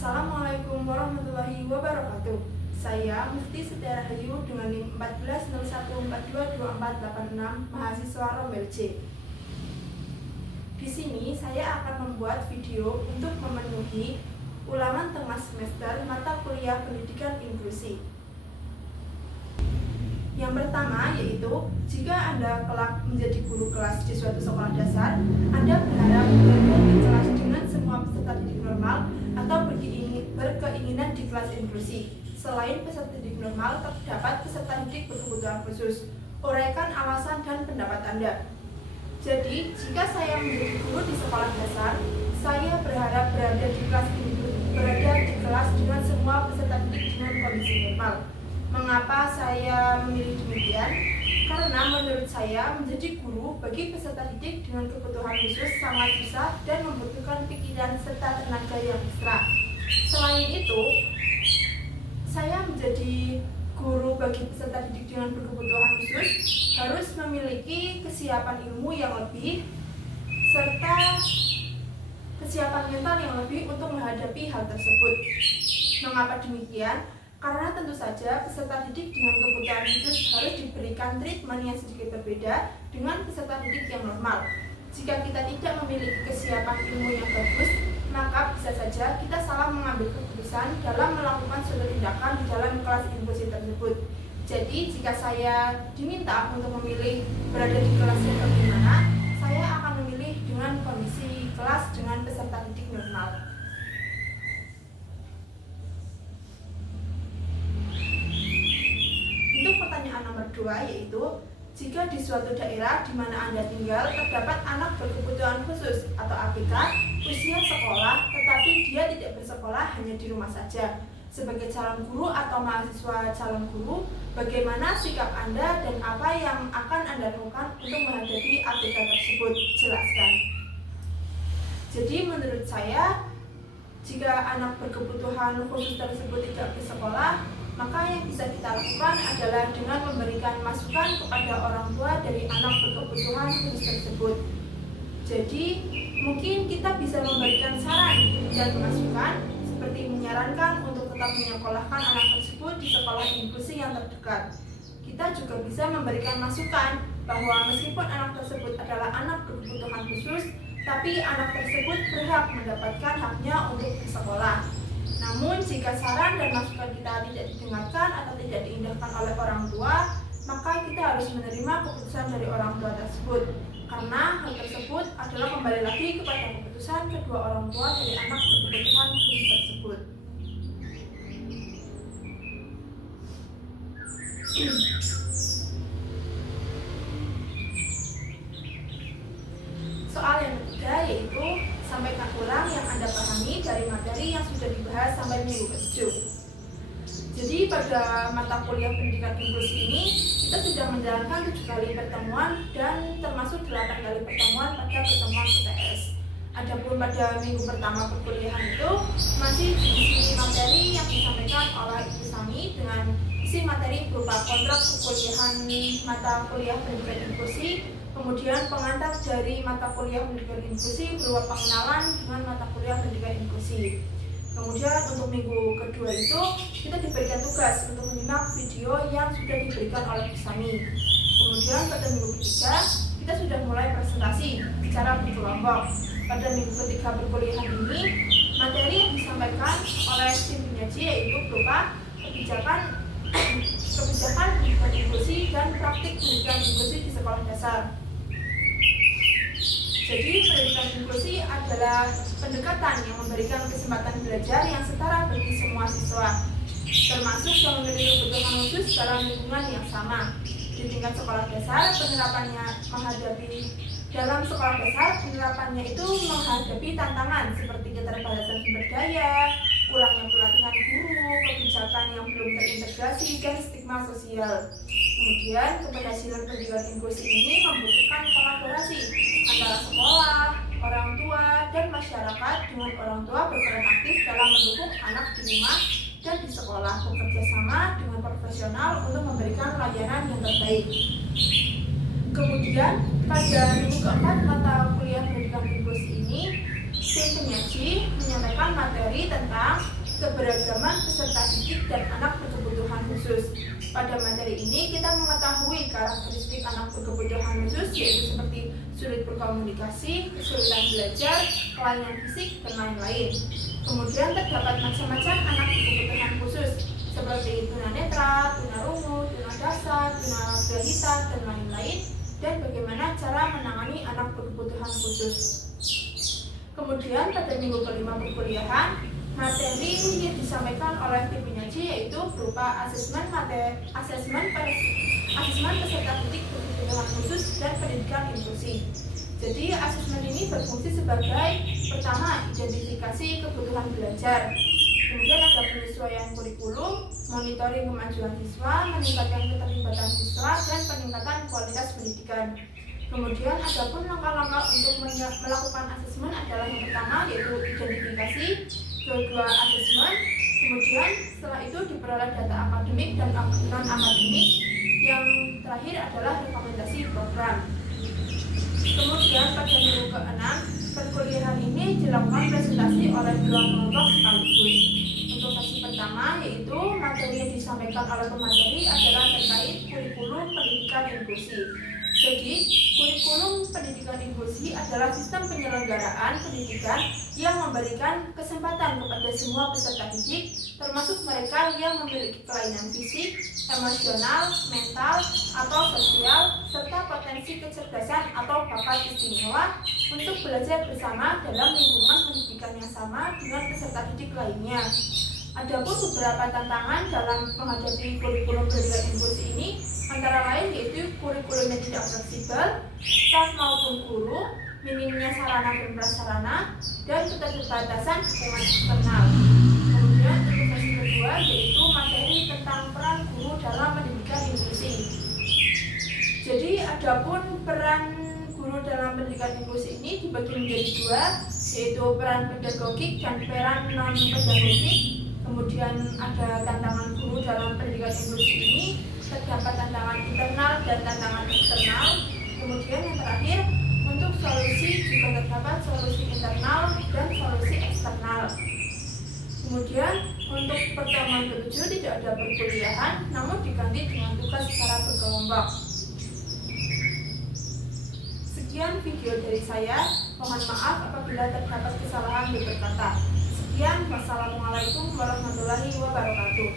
Assalamualaikum warahmatullahi wabarakatuh. Saya Mufti Setia Rahayu dengan NIM 1401422486 mahasiswa Rombel C. Di sini saya akan membuat video untuk memenuhi ulangan tengah semester mata kuliah pendidikan inklusi. Yang pertama yaitu, jika Anda kelak menjadi guru kelas di suatu sekolah dasar, Anda berharap berada di kelas dengan semua peserta didik normal atau berkeinginan di kelas inklusi. Selain peserta didik normal, terdapat peserta didik berkebutuhan khusus. Uraikan alasan dan pendapat Anda. Jadi, jika saya menjadi guru di sekolah dasar, saya berharap berada di kelas dengan semua peserta didik dengan kondisi normal. Mengapa saya memilih demikian? Karena menurut saya menjadi guru bagi peserta didik dengan kebutuhan khusus sangat susah dan membutuhkan pikiran serta tenaga yang ekstra. Selain itu, saya menjadi guru bagi peserta didik dengan berkebutuhan khusus harus memiliki kesiapan ilmu yang lebih serta kesiapan mental yang lebih untuk menghadapi hal tersebut. Mengapa demikian? Karena tentu saja peserta didik dengan kebutuhan khusus harus diberikan treatment yang sedikit berbeda dengan peserta didik yang normal. Jika kita tidak memiliki kesiapan ilmu yang bagus, maka bisa saja kita salah mengambil keputusan dalam melakukan suatu tindakan di dalam kelas inklusi tersebut. Jadi, jika saya diminta untuk memilih berada di kelas yang bagaimana, saya akan memilih dengan kondisi kelas dengan peserta didik normal. Untuk pertanyaan nomor 2 yaitu, jika di suatu daerah di mana Anda tinggal terdapat anak berkebutuhan khusus atau ABK usia sekolah tetapi dia tidak bersekolah, hanya di rumah saja. Sebagai calon guru atau mahasiswa calon guru, bagaimana sikap Anda dan apa yang akan Anda lakukan untuk menghadapi ABK tersebut? Jelaskan. Jadi menurut saya, jika anak berkebutuhan khusus tersebut tidak bersekolah, maka yang bisa kita lakukan adalah dengan memberikan masukan kepada orang tua dari anak berkebutuhan khusus tersebut. Jadi, mungkin kita bisa memberikan saran dan masukan seperti menyarankan untuk tetap menyekolahkan anak tersebut di sekolah inklusi yang terdekat. Kita juga bisa memberikan masukan bahwa meskipun anak tersebut adalah anak berkebutuhan khusus, tapi anak tersebut berhak mendapatkan haknya untuk bersekolah. Namun, jika saran dan masukan kita tidak didengarkan atau tidak diindahkan oleh orang tua, maka kita harus menerima keputusan dari orang tua tersebut. Karena hal tersebut adalah kembali lagi kepada keputusan kedua orang tua dari anak berkebutuhan khusus tersebut. Soal yang ketiga yaitu, sampaikan ulang yang Anda pahami dari materi yang sudah dibahas sampai minggu ke-7. Jadi pada mata kuliah pendidikan inklusi ini, kita sudah menjalankan 7 kali pertemuan dan termasuk 8 kali pertemuan pada pertemuan PTS. Adapun pada minggu pertama perkuliahan itu masih diisi materi yang disampaikan oleh Ibu Sami dengan isi materi berupa kontrak perkuliahan mata kuliah pendidikan inklusi, kemudian pengantar dari mata kuliah pendidikan inklusi berupa pengenalan dengan mata kuliah pendidikan inklusi. Kemudian untuk minggu kedua itu kita diberikan tugas untuk menyimak video yang sudah diberikan oleh Sami. Kemudian pada minggu ketiga kita sudah mulai presentasi secara berkelompok. Pada minggu ketiga perkuliahan ini, materi yang disampaikan oleh tim penyaji yaitu berupa kebijakan pendidikan inklusi dan praktik pendidikan inklusi di sekolah dasar. Jadi pendidikan inklusi adalah pendekatan yang memberikan kesempatan belajar yang setara bagi semua siswa, termasuk yang memiliki kebutuhan khusus dalam lingkungan yang sama. Di tingkat sekolah dasar, penerapannya itu menghadapi tantangan seperti keterbatasan sumber daya, kurangnya pelatihan guru, kebijakan yang belum terintegrasi, dan stigma sosial. Kemudian, keberhasilan pendidikan inklusi ini membutuhkan kolaborasi antara sekolah, orang tua, dan masyarakat, dengan orang tua berperan aktif dalam mendukung anak di rumah dan di sekolah, bekerja sama dengan profesional untuk memberikan layanan yang terbaik. Kemudian, pada minggu keempat mata kuliah pendidikan inklusi ini, tim penyaji menyampaikan materi tentang keberagaman peserta didik dan anak berkebutuhan khusus. Pada materi ini kita mengetahui karakteristik anak berkebutuhan khusus, yaitu seperti sulit berkomunikasi, kesulitan belajar, kelainan fisik, dan lain-lain. Kemudian terdapat macam-macam anak berkebutuhan khusus seperti tunanetra, tunarungu, tunadasa, tunagrahita, dan lain-lain, dan bagaimana cara menangani anak berkebutuhan khusus. Kemudian pada minggu kelima perkuliahan, materi yang disampaikan oleh tim penyaji yaitu berupa asesmen peserta didik berkebutuhan khusus dan pendidikan inklusi. Jadi asesmen ini berfungsi sebagai pertama, identifikasi kebutuhan belajar, kemudian ada penyesuaian kurikulum, monitoring kemajuan siswa, meningkatkan keterlibatan siswa, dan peningkatan kualitas pendidikan. Kemudian ada pun langkah-langkah untuk melakukan asesmen adalah yang pertama yaitu identifikasi, kedua asesmen, kemudian setelah itu diperoleh data akademik dan non akademik, yang terakhir adalah rekomendasi program. Kemudian pada minggu ke-6 perkuliahan ini dilakukan presentasi oleh dua kelompok sekaligus. Untuk sesi pertama yaitu materi yang disampaikan oleh pemateri adalah terkait kurikulum pendidikan inklusi. Jadi, kurikulum pendidikan inklusi adalah sistem penyelenggaraan pendidikan yang memberikan kesempatan kepada semua peserta didik, termasuk mereka yang memiliki kelainan fisik, emosional, mental, atau sosial, serta potensi kecerdasan atau bakat istimewa untuk belajar bersama dalam lingkungan pendidikan yang sama dengan peserta didik lainnya. Adapun beberapa tantangan dalam menghadapi kurikulum pendidikan inklusi ini antara lain yaitu kurikulumnya tidak fleksibel, staf maupun guru, minimnya sarana dan prasarana, dan keterbatasan dukungan eksternal. Kemudian untuk sesi kedua yaitu materi tentang peran guru dalam pendidikan inklusi. Jadi adapun peran guru dalam pendidikan inklusi ini dibagi menjadi dua, yaitu peran pedagogik dan peran non pedagogik. Kemudian ada tantangan guru dalam pendidikan inklusi ini, terdapat tantangan internal dan tantangan eksternal. Kemudian yang terakhir, untuk solusi juga terdapat solusi internal dan solusi eksternal. Kemudian untuk pertemuan ke-7 tidak ada perkuliahan, namun diganti dengan tugas secara berkelompok. Sekian video dari saya, mohon maaf apabila terdapat kesalahan berkata. Sekian, wassalamualaikum warahmatullahi wabarakatuh.